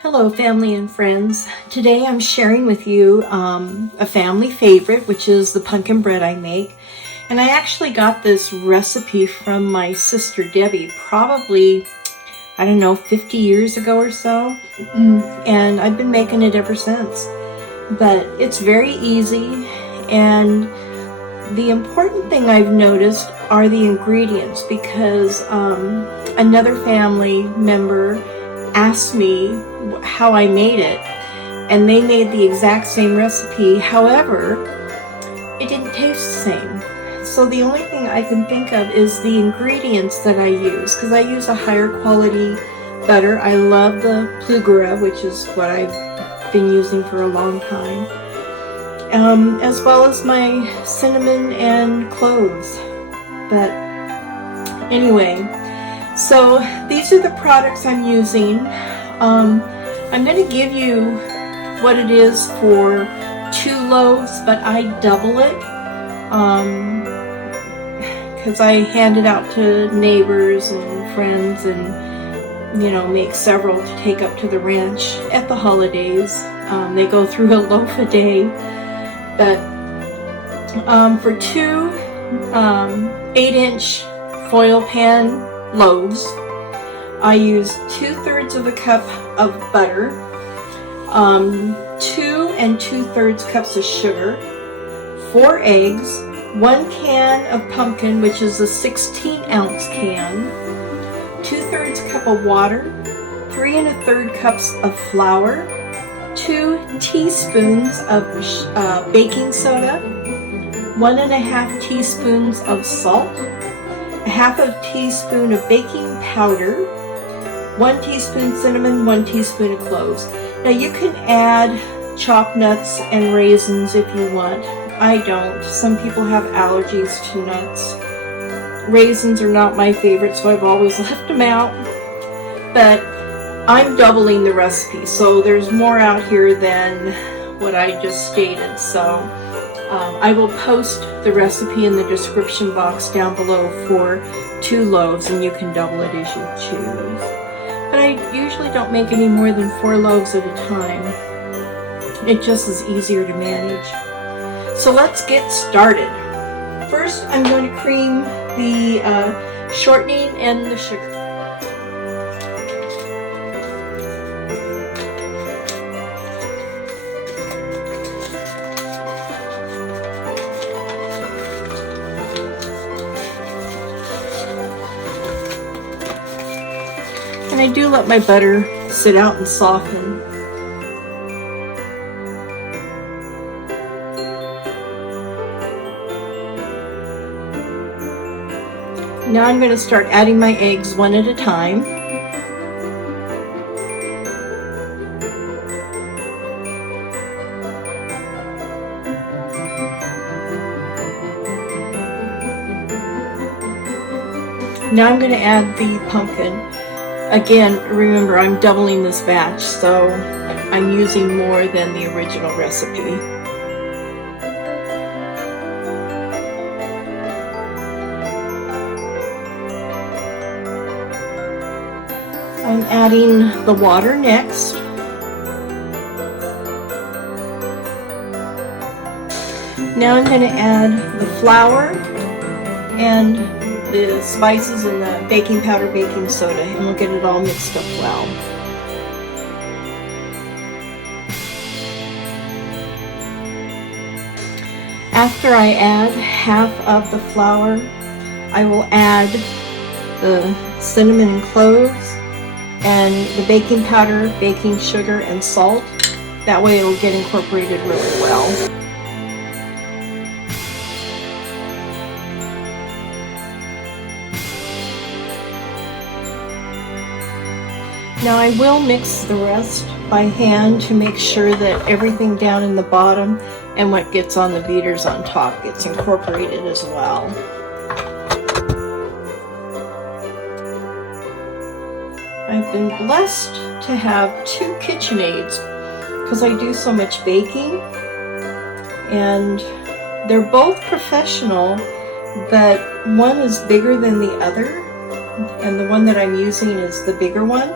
Hello family and friends. Today I'm sharing with you a family favorite, which is the pumpkin bread I make. And I actually got this recipe from my sister Debbie probably, I don't know, 50 years ago or so. And I've been making it ever since. But it's very easy, and the important thing I've noticed are the ingredients, because another family member asked me how I made it, and they made the exact same recipe. However, it didn't taste the same. So the only thing I can think of is the ingredients that I use, because I use a higher quality butter. I love the Plugra, which is what I've been using for a long time, as well as my cinnamon and cloves. But anyway, so these are the products I'm using. I'm going to give you what it is for 2 loaves, but I double it because I hand it out to neighbors and friends, and make several to take up to the ranch at the holidays. They go through a loaf a day. But for 2 8-inch foil pan loaves, I use 2/3 of a cup of butter, 2 2/3 cups of sugar, 4 eggs, 1 can of pumpkin, which is a 16-ounce can, 2/3 cup of water, 3 1/3 cups of flour, 2 teaspoons of baking soda, 1 1/2 teaspoons of salt, 1/2 teaspoon of baking powder, 1 teaspoon cinnamon, 1 teaspoon of cloves. Now you can add chopped nuts and raisins if you want. I don't. Some people have allergies to nuts. Raisins are not my favorite, so I've always left them out. But I'm doubling the recipe, so there's more out here than what I just stated. So I will post the recipe in the description box down below for 2 loaves, and you can double it as you choose. But I usually don't make any more than 4 loaves at a time. It just is easier to manage. So let's get started. First, I'm going to cream the shortening and the sugar. And I do let my butter sit out and soften. Now I'm going to start adding my eggs one at a time. Now I'm going to add the pumpkin. Again, remember, I'm doubling this batch, so I'm using more than the original recipe. I'm adding the water next. Now I'm going to add the flour and the spices and the baking powder, baking soda, and we'll get it all mixed up well. After I add half of the flour, I will add the cinnamon and cloves and the baking powder, baking sugar, and salt. That way it'll get incorporated really well. Now I will mix the rest by hand to make sure that everything down in the bottom and what gets on the beaters on top gets incorporated as well. I've been blessed to have 2 KitchenAids because I do so much baking, and they're both professional, but one is bigger than the other, and the one that I'm using is the bigger one.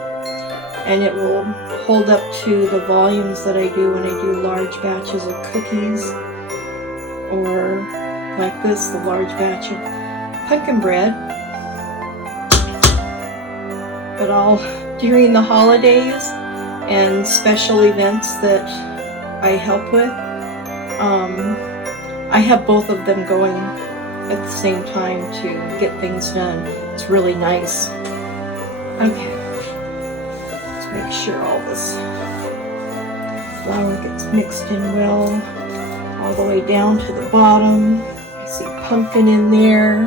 and it will hold up to the volumes that I do when I do large batches of cookies, or like this, the large batch of pumpkin bread. But during the holidays and special events that I help with, I have both of them going at the same time to get things done. It's really nice. Okay, let's make sure all this flour gets mixed in well, all the way down to the bottom. I see pumpkin in there.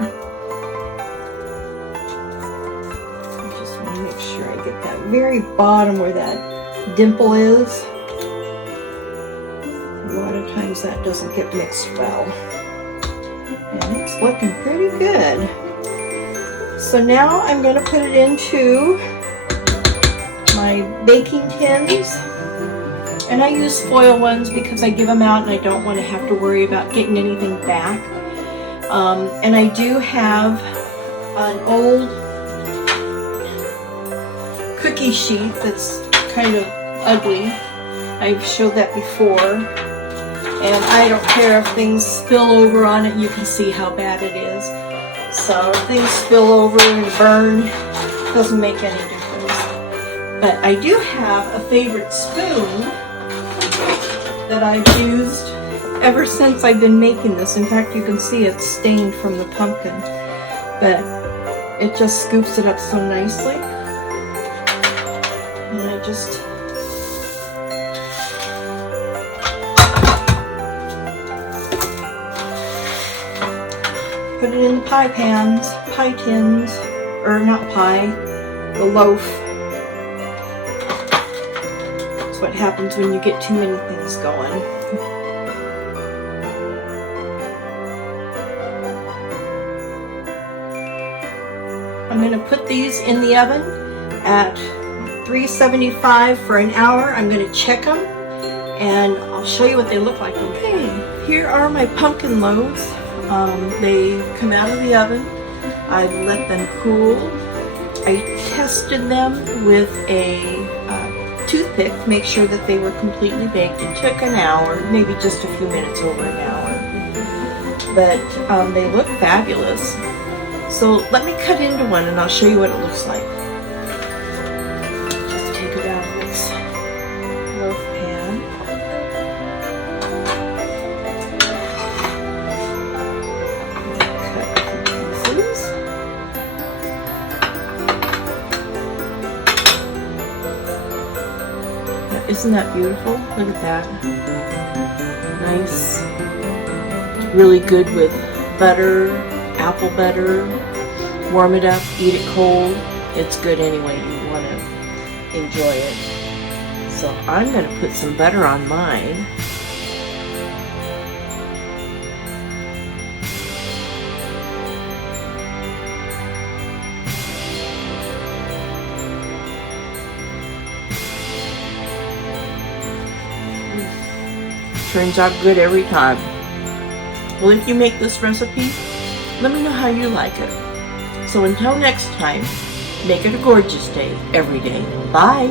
I just want to make sure I get that very bottom where that dimple is. A lot of times that doesn't get mixed well. And it's looking pretty good. So now I'm going to put it into my baking tins. And I use foil ones because I give them out and I don't want to have to worry about getting anything back. And I do have an old cookie sheet that's kind of ugly. I've showed that before. And I don't care if things spill over on it. You can see how bad it is. So if things spill over and burn, it doesn't make any difference. But I do have a favorite spoon that I've used ever since I've been making this. In fact, you can see it's stained from the pumpkin. But it just scoops it up so nicely. And I just put it in the pie pans, pie tins, or not pie, the loaf. That's what happens when you get too many things going. I'm going to put these in the oven at 375 for an hour. I'm going to check them and I'll show you what they look like. Okay, here are my pumpkin loaves. They come out of the oven. I let them cool. I tested them with a toothpick to make sure that they were completely baked. It took an hour, maybe just a few minutes over an hour. But they look fabulous. So let me cut into one and I'll show you what it looks like. Just take it out of its loaf pan. Cut the pieces. Now, isn't that beautiful? Look at that. Nice. It's really good with butter, apple butter. Warm it up, eat it cold. It's good anyway. You want to enjoy it. So I'm going to put some butter on mine. Turns out good every time. Well, if you make this recipe, let me know how you like it. So until next time, make it a gorgeous day every day. Bye!